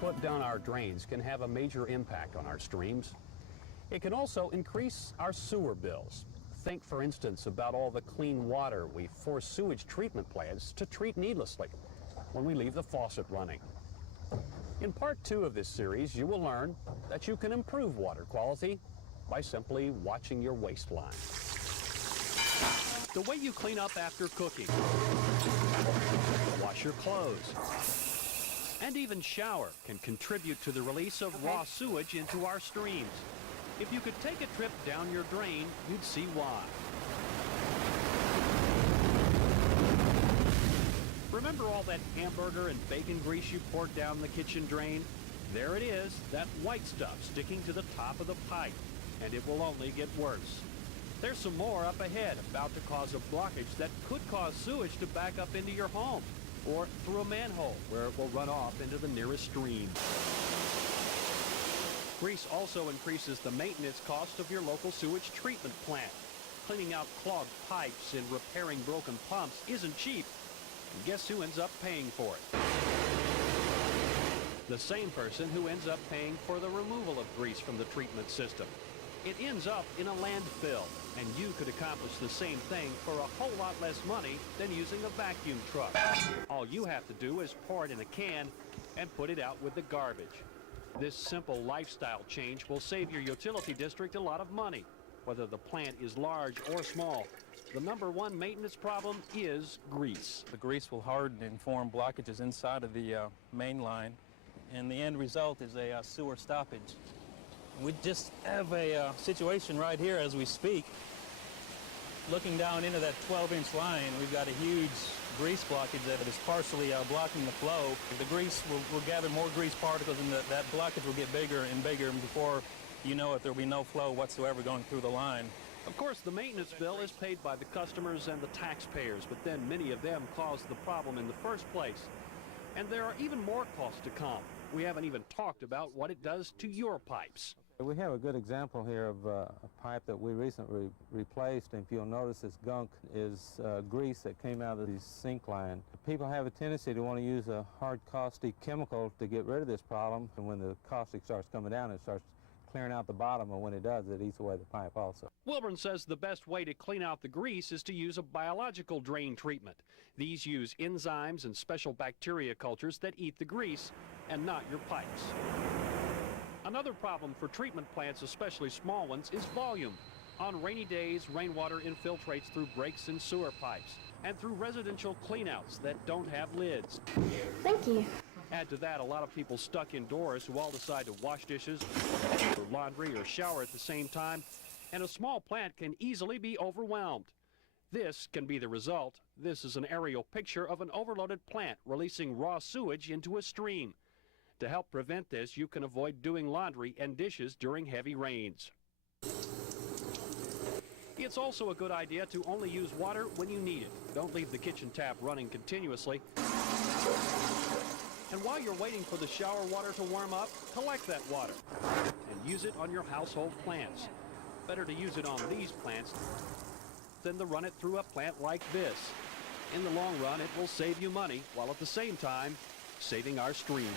put down our drains can have a major impact on our streams. It can also increase our sewer bills. Think, for instance, about all the clean water we force sewage treatment plants to treat needlessly when we leave the faucet running. In part 2 of this series, you will learn that you can improve water quality by simply watching your waistline. The way you clean up after cooking, wash your clothes, and even shower can contribute to the release of raw sewage into our streams. If you could take a trip down your drain, you'd see why. Remember all that hamburger and bacon grease you poured down the kitchen drain? There it is, that white stuff sticking to the top of the pipe, and it will only get worse. There's some more up ahead about to cause a blockage that could cause sewage to back up into your home or through a manhole where it will run off into the nearest stream. Grease also increases the maintenance cost of your local sewage treatment plant. Cleaning out clogged pipes and repairing broken pumps isn't cheap. And guess who ends up paying for it? The same person who ends up paying for the removal of grease from the treatment system. It ends up in a landfill, and you could accomplish the same thing for a whole lot less money than using a vacuum truck. All you have to do is pour it in a can and put it out with the garbage. This simple lifestyle change will save your utility district a lot of money, whether the plant is large or small. The #1 maintenance problem is grease. The grease will harden and form blockages inside of the main line, and the end result is a sewer stoppage. We just have a situation right here as we speak. Looking down into that 12-inch line, we've got a huge grease blockage that is partially blocking the flow. The grease will gather more grease particles, and that blockage will get bigger and bigger, and before you know it, there will be no flow whatsoever going through the line. Of course, the maintenance bill is paid by the customers and the taxpayers, but then many of them caused the problem in the first place. And there are even more costs to come. We haven't even talked about what it does to your pipes. We have a good example here of a pipe that we recently replaced, and if you'll notice, this gunk is grease that came out of the sink line. People have a tendency to want to use a hard caustic chemical to get rid of this problem, and when the caustic starts coming down, it starts clearing out the bottom, and when it does, it eats away the pipe also. Wilburn says the best way to clean out the grease is to use a biological drain treatment. These use enzymes and special bacteria cultures that eat the grease and not your pipes. Another problem for treatment plants, especially small ones, is volume. On rainy days, rainwater infiltrates through breaks in sewer pipes and through residential cleanouts that don't have lids. Thank you. Add to that a lot of people stuck indoors who all decide to wash dishes, or laundry, or shower at the same time, and a small plant can easily be overwhelmed. This can be the result. This is an aerial picture of an overloaded plant releasing raw sewage into a stream. To help prevent this, you can avoid doing laundry and dishes during heavy rains. It's also a good idea to only use water when you need it. Don't leave the kitchen tap running continuously. And while you're waiting for the shower water to warm up, collect that water and use it on your household plants. Better to use it on these plants than to run it through a plant like this. In the long run, it will save you money, while at the same time, saving our streams.